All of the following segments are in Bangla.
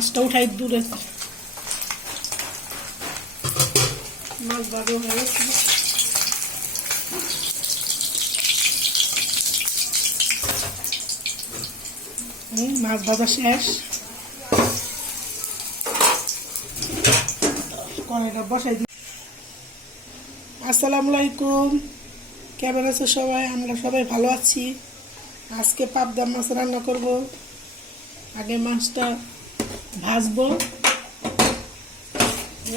মাছটা উঠাই দূরে, মাছ ভাজা হয়ে গেছে। মাছ ভাজা শেষ, কড়াইটা বসাই দিই। আসসালামু আলাইকুম, কেমন আছো সবাই? আমরা সবাই ভালো আছি। আজকে পাবদা মাছ রান্না করব। আগে মাছটা ভাজবো,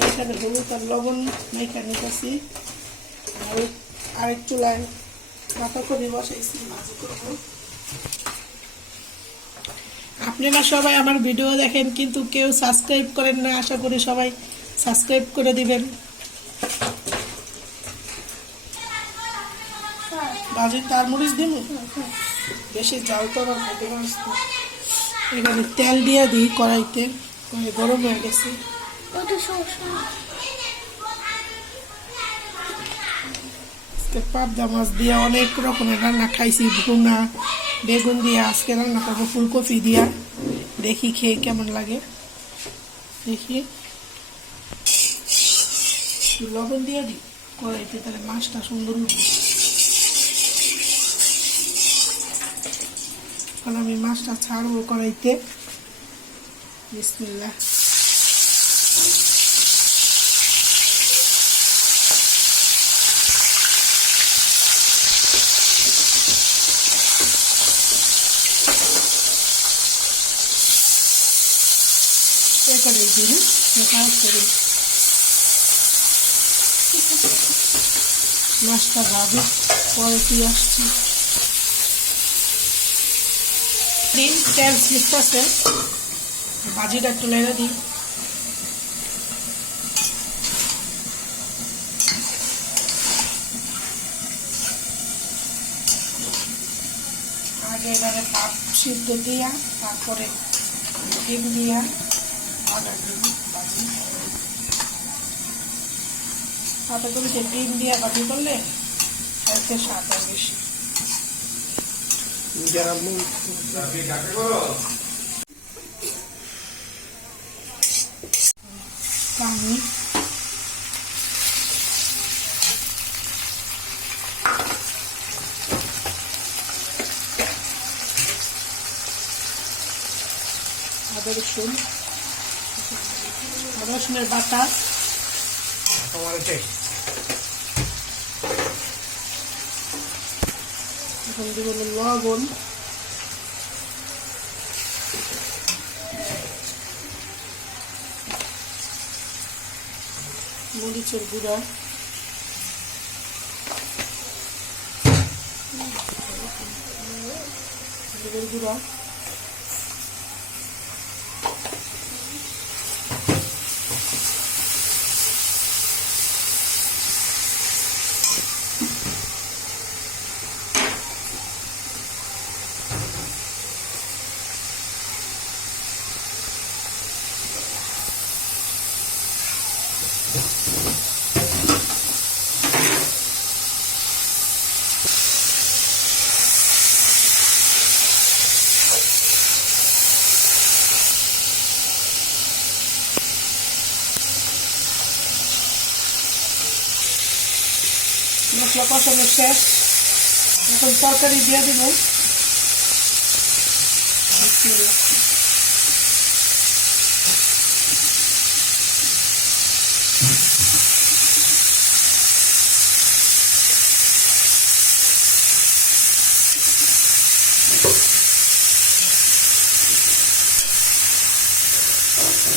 এখানে হলুদ আর লবণ মাইখা নিতেছি, আর আরেক চুলায় পাতাকপি বসাইছি, ভাজি করবো। আপনারা সবাই আমার ভিডিও দেখেন কিন্তু কেউ সাবস্ক্রাইব করেন না, আশা করি সবাই সাবস্ক্রাইব করে দিবেন। ভাজি তার মরিচ দিব, বেশি জাল তো আমার খাইতে পারছি না। এখানে তেল দিয়ে দিই কড়াইতে, কড়াই গরম হয়ে গেছে। পাবদা মাছ দিয়ে অনেক রকমের রান্না খাইছি, ভুনা বেগুন দিয়ে, আজকে রান্না করবো ফুলকপি দিয়া। দেখি খেয়ে কেমন লাগে, দেখি লবণ দিয়ে দিই কড়াইতে, তাহলে মাছটা সুন্দর উঠবে। এখন আমি মাছটা ছাড়বো কড়াইতে। বিসমিল্লাহ। কড়াই দিয়ে মাছটা ভাবি, পরে কি আসছি। তেল ছিটতেছে, ভাজিটা একটু লেগে দিই। আগে এবারে ভাত সিদ্ধ দিয়া, তারপরে ডিম দিয়া অর্ডার দিব ভাজি। পাতাকপিতে ডিম দিয়া ভাজি করলে খাইতে স্বাদ হয় বেশি। পানি আদা রসুনের বাটা, এখন দিব লবণ, মরিচের গুঁড়া, হলুদের গুঁড়া, মশলা কষানো শেষ। এখন তরকারি দিয়ে দিব।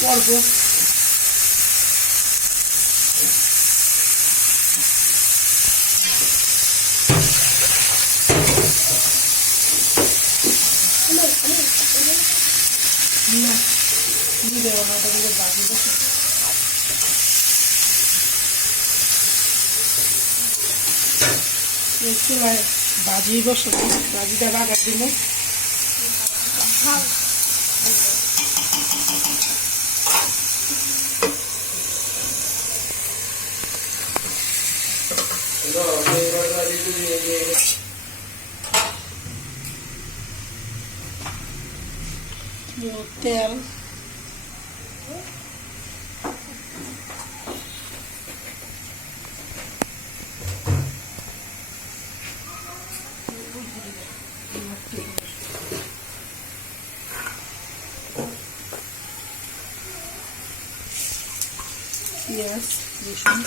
করবো চুলায় ভাজি বসাবো, ভাজিটা বাগার দিব। তেল পেঁয়াজ রসুন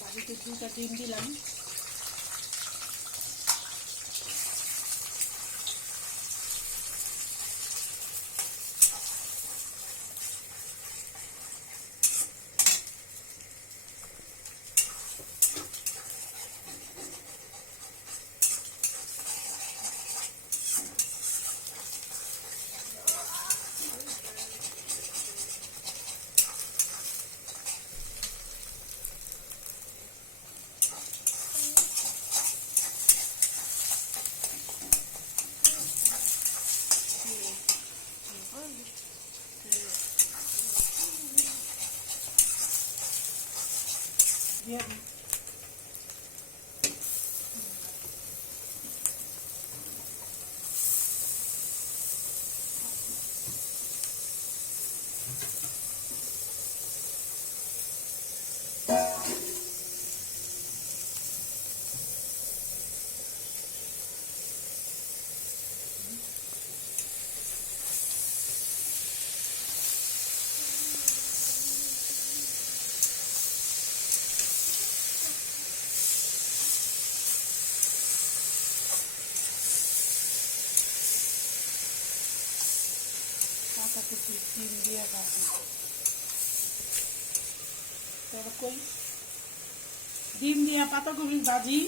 বাড়িতে 2টা ডিম দিলাম। ডিম দিয়ে ভাজি কই ডিম দিয়ে পাতাকপি ভাজি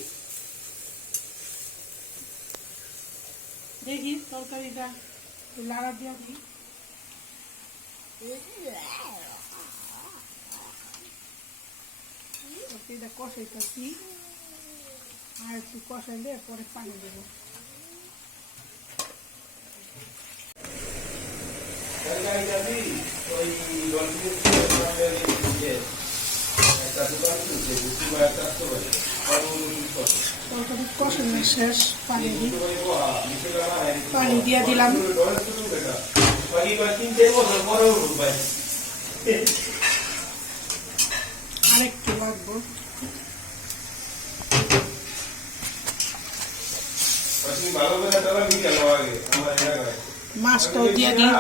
দেখি তরকারিটা লাড়া দিয়া দিই তরকারিটা কষাইতেছি আর একটু কষাইলে পরে পানি দেবো। তরকারি কষানো শেষ, পানি দিয়ে দিলাম। আরেকটু লাগবো। মাছটাও দিয়ে দিই।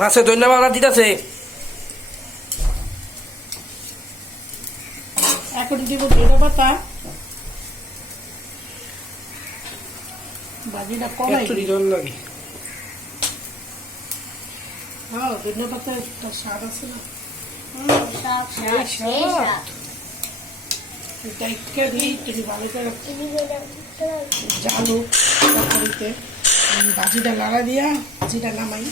মাছে ধন্যবাদ দিতেছে। এখন দিব ধনে পাতা। ভাজিটা কমাই লাগে। হ্যাঁ, ধনে পাতা একটা স্বাদ আছে না। এটা একটু দিই, একটু ভালো করে জালুক তরকারিতে। ভাজিটা লাড়া দিয়া ভাজিটা নামাই।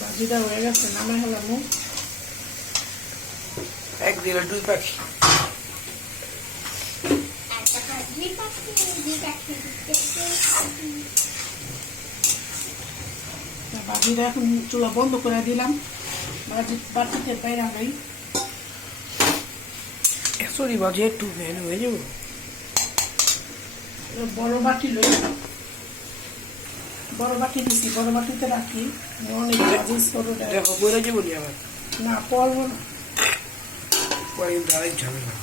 ভাজিটা হয়ে গেছে, নামাই হলাম। এক দিলে দুই পাখি। ভাজিটা এখন চুলা বন্ধ করে দিলাম। বাটিতে বাইরে নেই। সরি ভাজি একটু হয়ে যাবো। বড় বাটি লই, বড় বাটি দিছি, বড় বাটিতে রাখি। অনেক ভাজি ছোটটা দেখো বলে যাবো নি আমার না পড়বো না, পরে কিন্তু আরেক ঝামেলা।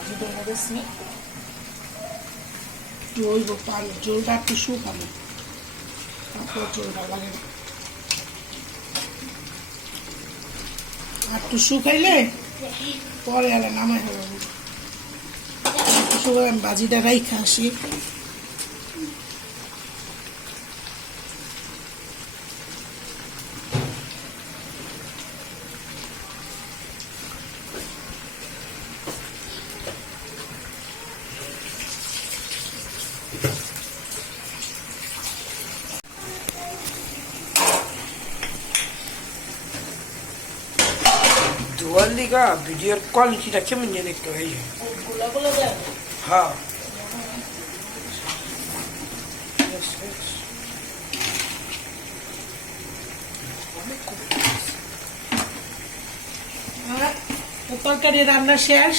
ভাজি ধরে গেছি একটু ওই পানি জলটা একটু শুকানো তারপর জলটা লাগে না আর একটু শুকাইলে পরে আর নামাই হবে শুকাই আমি ভাজিটা রাইখা আসি ধোয়ার লিগা ভিডিওর কোয়ালিটিটা কেমন নিয়ে দেখতে হয় হ্যাঁ তরকারি রান্না শেষ